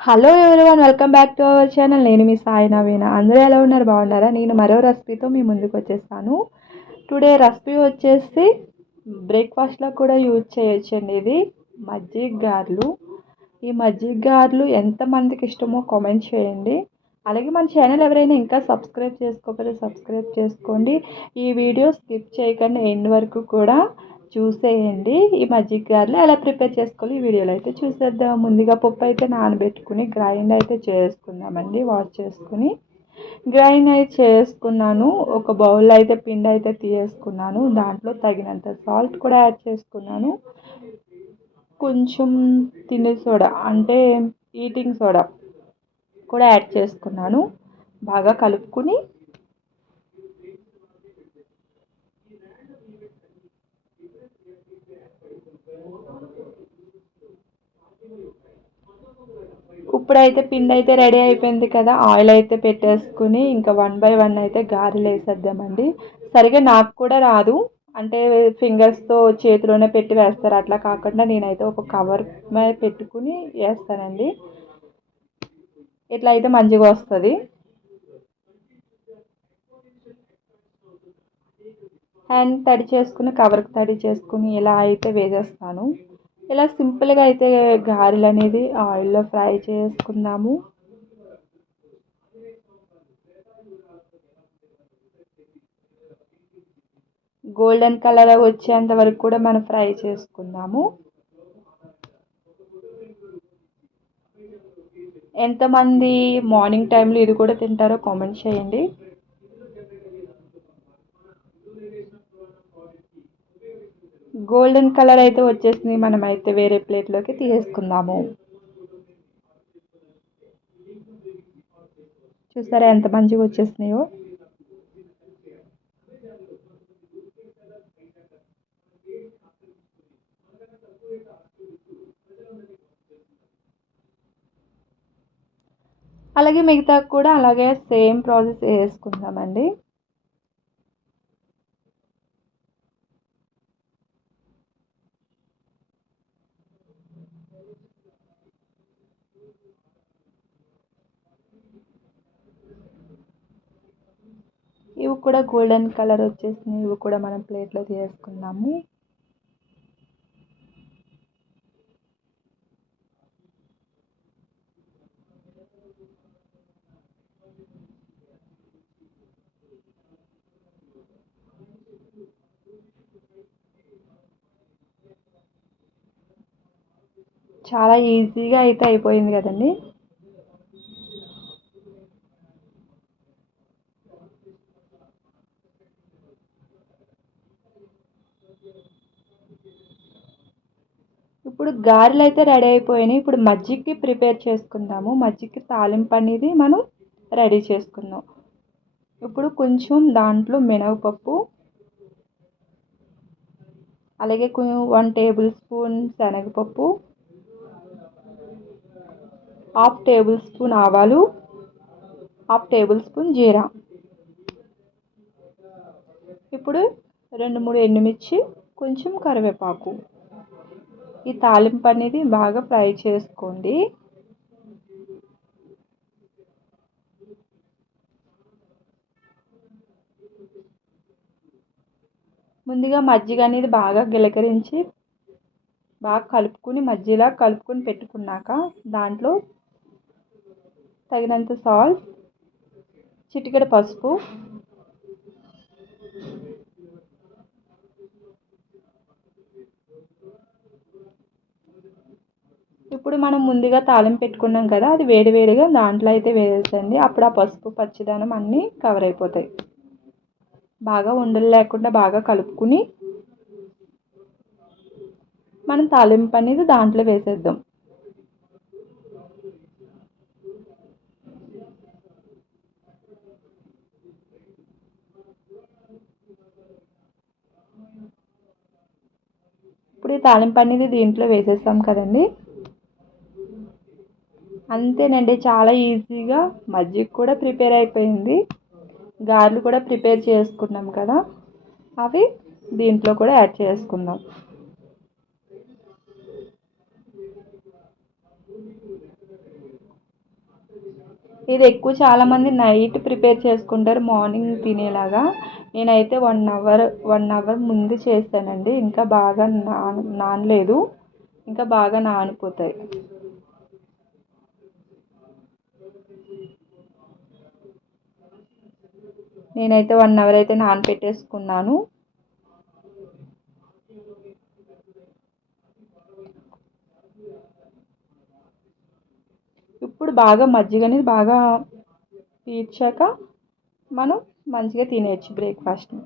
Hello everyone welcome back to our channel నేను మీ సాయి నవీన. అందరూ ఎలా ఉన్నారు? బాగున్నారా? నేను మరో రెసిపీతో మీ ముందుకు వచ్చేస్తాను. టుడే రెసిపీ వచ్చేసి బ్రేక్ఫాస్ట్లో కూడా యూజ్ చేయొచ్చండి ఇది. మజ్జిగ గారెలు. ఈ మజ్జిగ గారెలు ఎంతమందికి ఇష్టమో కామెంట్ చేయండి. అలాగే మన ఛానల్ ఎవరైనా ఇంకా సబ్స్క్రైబ్ చేసుకోకపోతే సబ్స్క్రైబ్ చేసుకోండి. ఈ వీడియో స్కిప్ చేయకుండా ఎండ్ వరకు కూడా చూసేయండి ఈ మజ్జిగ గారెలు. ఎలా ప్రిపేర్ చేసుకోవాలి ఈ వీడియోలో అయితే చూసేద్దాం. ముందుగా పప్పు అయితే నానబెట్టుకుని గ్రైండ్ అయితే చేసుకుందామండి. వాష్ చేసుకుని గ్రైండ్ అయితే చేసుకున్నాను. ఒక బౌల్ అయితే పిండి అయితే తీసేసుకున్నాను. దాంట్లో తగినంత సాల్ట్ కూడా యాడ్ చేసుకున్నాను. కొంచెం తినే సోడా అంటే ఈటింగ్ సోడా కూడా యాడ్ చేసుకున్నాను. బాగా కలుపుకుని ఇప్పుడైతే పిండి అయితే రెడీ అయిపోయింది కదా. ఆయిల్ అయితే పెట్టేసుకుని ఇంకా వన్ బై వన్ అయితే గారెలు వేసేద్దామండి. సరిగా నాకు కూడా రాదు. అంటే ఫింగర్స్తో చేతిలోనే పెట్టి వేస్తారు. అట్లా కాకుండా నేనైతే ఒక కవర్ మీద పెట్టుకుని వేస్తానండి. ఇట్లా అయితే మంచిగా వస్తుంది. హ్యాండ్ తడి చేసుకుని కవర్కి తడి చేసుకుని ఇలా అయితే వేసేస్తాను. ఇలా సింపుల్గా అయితే గారెలు అనేది ఆయిల్లో ఫ్రై చేసుకుందాము. గోల్డెన్ కలర్ వచ్చేంత వరకు కూడా మనం ఫ్రై చేసుకుందాము. ఎంతమంది మార్నింగ్ టైంలో ఇది కూడా తింటారో కామెంట్ చేయండి. గోల్డెన్ కలర్ అయితే వచ్చేసింది. మనం అయితే వేరే ప్లేట్లోకి తీసేసుకుందాము చూసారా ఎంత మంచిగా వచ్చేసినాయో? అలాగే మిగతా కూడా అలాగే సేమ్ ప్రాసెస్ వేసుకుందామండి ఇవి కూడా గోల్డెన్ కలర్ వచ్చేసినాయి ఇవి కూడా మనం ప్లేట్లో తీసుకుందాము. చాలా ఈజీగా అయితే అయిపోయింది కదండి. ఇప్పుడు గారెలు అయితే రెడీ అయిపోయినాయి. ఇప్పుడు మజ్జిగకి ప్రిపేర్ చేసుకుందాము. మజ్జిగకి తాలింపు అనేది మనం రెడీ చేసుకుందాం. ఇప్పుడు కొంచెం దాంట్లో మినపప్పు అలాగే వన్ టేబుల్ స్పూన్ శనగపప్పు హాఫ్ టేబుల్ స్పూన్ ఆవాలు హాఫ్ టేబుల్ స్పూన్ జీరా. ఇప్పుడు రెండు మూడు ఎండుమిర్చి కొంచెం కరివేపాకు. ఈ తాలింపు అనేది బాగా ఫ్రై చేసుకోండి. ముందుగా మజ్జిగ అనేది బాగా గిలకరించి బాగా కలుపుకుని మజ్జిలా కలుపుకొని పెట్టుకున్నాక దాంట్లో తగినంత సాల్ట్ చిటికెడు పసుపు ఇప్పుడు మనం ముందుగా తాలింపు పెట్టుకున్నాం కదా అది వేడివేడిగా దాంట్లో అయితే వేసేసండి అప్పుడు ఆ పసుపు పచ్చిదనం అన్నీ కవర్ అయిపోతాయి. బాగా ఉండలు లేకుండా బాగా కలుపుకుని మనం తాలింపు అనేది దాంట్లో వేసేద్దాం. ఇప్పుడు ఈ తాలింపు అనేది దీంట్లో వేసేస్తాం కదండి. అంతేనండి చాలా ఈజీగా మజ్జిగ కూడా ప్రిపేర్ అయిపోయింది. గారెలు కూడా ప్రిపేర్ చేసుకున్నాం కదా అవి దీంట్లో కూడా యాడ్ చేసుకుందాం. ఇది ఎక్కువ చాలామంది నైట్ ప్రిపేర్ చేసుకుంటారు మార్నింగ్ తినేలాగా. నేనైతే వన్ అవర్ వన్ అవర్ ముందు చేస్తానండి ఇంకా బాగా నాన్ నానలేదు ఇంకా బాగా నానిపోతాయి. నేనైతే వన్ అవర్ అయితే నానపెట్టేసుకున్నాను. ఇప్పుడు బాగా మజ్జిగ అనేది బాగా పీల్చాక మనం మంచిగా తినేయచ్చు బ్రేక్ఫాస్ట్ని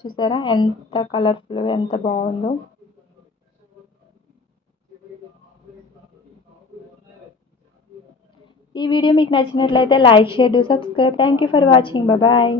చూసారా? ఎంత కలర్ఫుల్గా ఎంత బాగుందో. ఈ వీడియో మీకు నచ్చినట్లయితే like share do subscribe thank you for watching bye